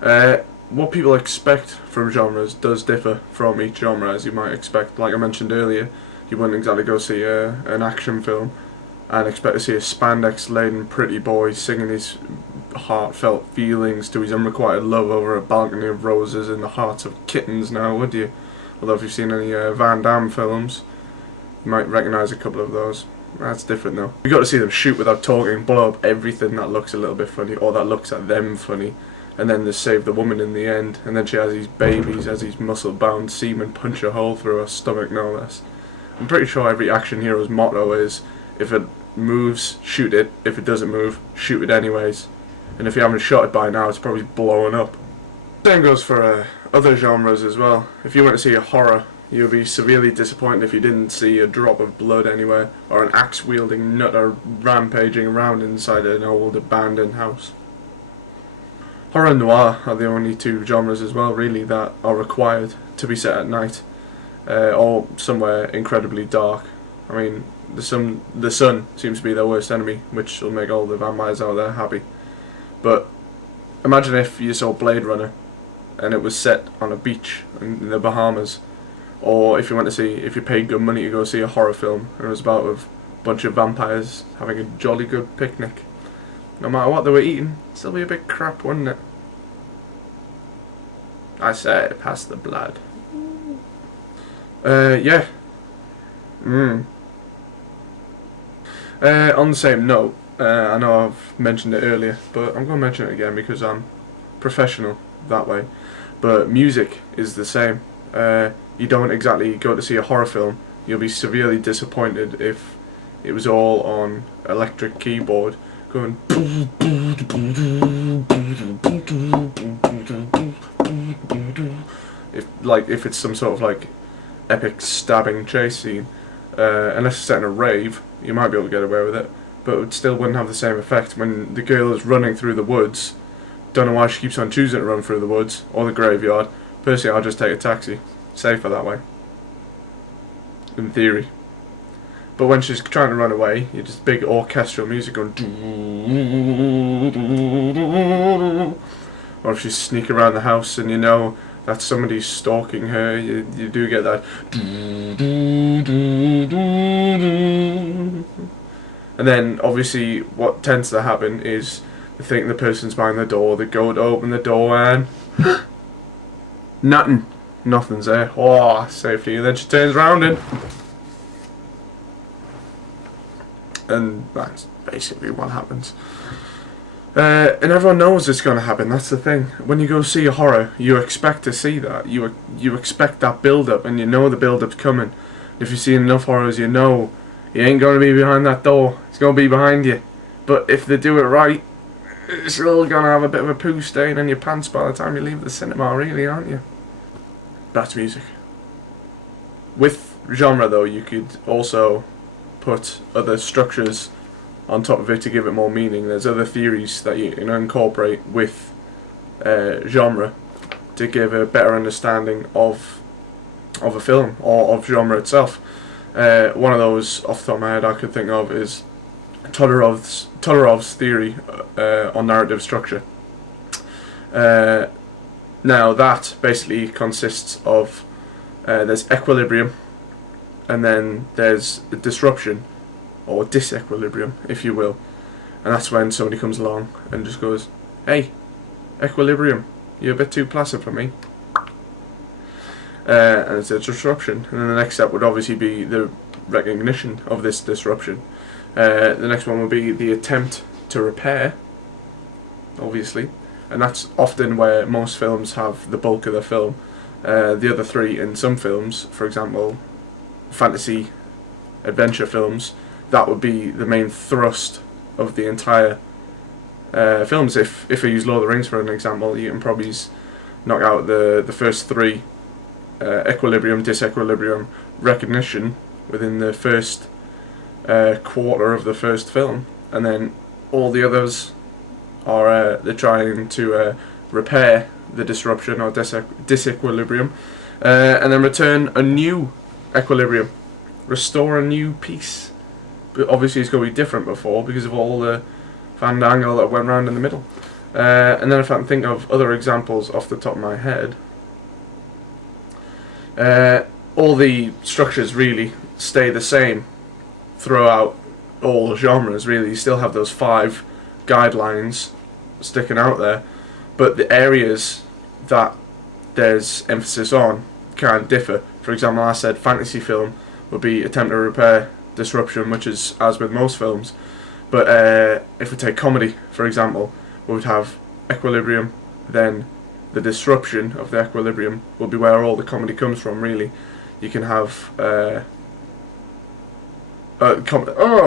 What people expect from genres does differ from each genre, as you might expect. Like I mentioned earlier, you wouldn't exactly go see an action film and expect to see a spandex-laden pretty boy singing his heartfelt feelings to his unrequited love over a balcony of roses in the hearts of kittens now, would you? Although if you've seen any Van Damme films, you might recognise a couple of those. That's different though. You got to see them shoot without talking, blow up everything that looks a little bit funny, or that looks at them funny, and then they save the woman in the end, and then she has these babies as these muscle-bound seamen punch a hole through her stomach, no less. I'm pretty sure every action hero's motto is, if it moves, shoot it. If it doesn't move, shoot it anyways. And if you haven't shot it by now, it's probably blowing up. Same goes for other genres as well. If you went to see a horror, you'll be severely disappointed if you didn't see a drop of blood anywhere, or an axe-wielding nutter rampaging around inside an old abandoned house. Horror and noir are the only two genres as well, really, that are required to be set at night, or somewhere incredibly dark. I mean, the sun seems to be their worst enemy, which will make all the vampires out there happy. But imagine if you saw Blade Runner and it was set on a beach in the Bahamas, or if you paid good money to go see a horror film and it was about a bunch of vampires having a jolly good picnic. No matter what they were eating, it'd still be a bit crap, wouldn't it? I say, pass the blood. Yeah. On the same note, I know I've mentioned it earlier, but I'm going to mention it again because I'm professional that way. But music is the same. You don't exactly go to see a horror film. You'll be severely disappointed if it was all on electric keyboard going. If it's some sort of like epic stabbing chase scene, unless it's set in a rave, you might be able to get away with it, but it still wouldn't have the same effect when the girl is running through the woods. Don't know why she keeps on choosing to run through the woods or the graveyard. Personally, I'll just take a taxi. Safer that way. In theory. But when she's trying to run away, you just big orchestral music going. Or if she's sneaking around the house and you know that somebody's stalking her, you do get that. And then obviously what tends to happen is they think the person's behind the door, they go to open the door and nothing's there. Oh, safety. And then she turns around and that's basically what happens. And everyone knows it's going to happen. That's the thing. When you go see a horror, you expect to see that. You expect that build-up, and you know the build-up's coming. If you've seen enough horrors, you know you ain't going to be behind that door. It's going to be behind you. But if they do it right, you're still going to have a bit of a poo stain on your pants by the time you leave the cinema, really, aren't you? That's music. With genre, though, you could also put other structures on top of it to give it more meaning. There's other theories that you incorporate with genre to give a better understanding of a film or of genre itself. One of those off the top of my head I could think of is Todorov's theory on narrative structure. Now that basically consists of there's equilibrium, and then there's disruption, or disequilibrium, if you will. And that's when somebody comes along and just goes, "Hey, equilibrium, you're a bit too placid for me." And it's a disruption. And then the next step would obviously be the recognition of this disruption. The next one would be the attempt to repair, obviously. And that's often where most films have the bulk of their film. The other three in some films, for example, fantasy, adventure films, that would be the main thrust of the entire films. If I use Lord of the Rings for an example, you can probably knock out the first three, equilibrium, disequilibrium, recognition, within the first quarter of the first film, and then all the others are they're trying to repair the disruption or disequilibrium, and then return a new equilibrium, restore a new peace. But obviously it's going to be different before because of all the fandangle that went round in the middle. And then if I can think of other examples off the top of my head, all the structures really stay the same throughout all genres. Really, you still have those 5 guidelines sticking out there, but the areas that there's emphasis on can differ. For example, I said fantasy film would be attempt to repair, disruption, which is as with most films. But if we take comedy, for example, we would have equilibrium, then the disruption of the equilibrium will be where all the comedy comes from, really. You can have I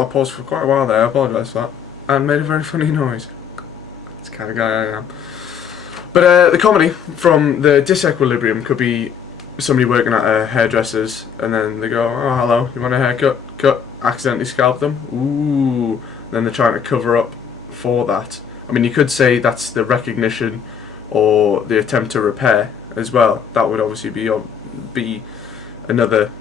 paused for quite a while there, I apologise for that, and made a very funny noise. That's the kind of guy I am. But the comedy from the disequilibrium could be somebody working at a hairdresser's, and then they go, oh hello, you want a haircut? Cut, accidentally scalp them, ooh, then they're trying to cover up for that. I mean, you could say that's the recognition or the attempt to repair as well. That would obviously be another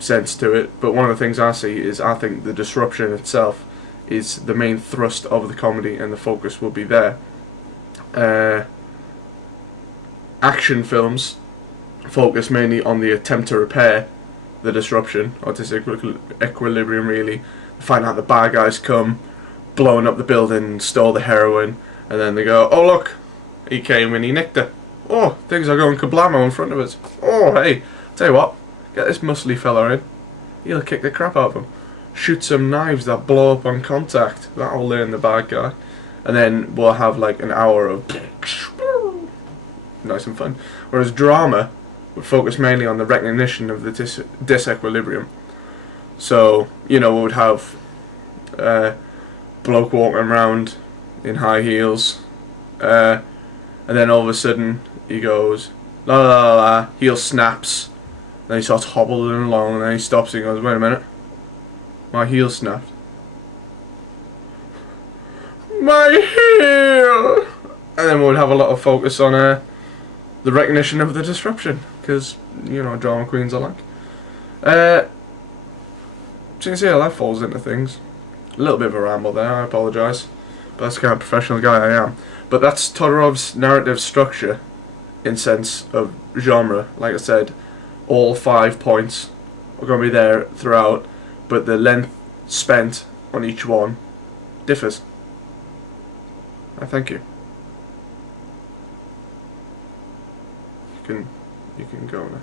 sense to it, but one of the things I see is I think the disruption itself is the main thrust of the comedy, and the focus will be there. Action films focus mainly on the attempt to repair the disruption or disequilibrium, really. Find out the bad guys come, blowing up the building, stole the heroin, and then they go, oh look, he came and he nicked her. Oh, things are going kablamo in front of us. Oh, hey, tell you what, get this muscly fella in. He'll kick the crap out of him. Shoot some knives that blow up on contact. That'll learn the bad guy. And then we'll have like an hour of nice and fun. Whereas drama would focus mainly on the recognition of the disequilibrium. So, you know, we would have bloke walking around in high heels, and then all of a sudden he goes la la la la, heel snaps, then he starts hobbling along, and then he stops and he goes, wait a minute, my heel snapped. My heel! And then we would have a lot of focus on the recognition of the disruption, because, you know, drama queens are like. So you can see how that falls into things. A little bit of a ramble there, I apologise, but that's the kind of professional guy I am. But that's Todorov's narrative structure in sense of genre. Like I said, all 5 points are going to be there throughout, but the length spent on each one differs. I thank you. You can go now.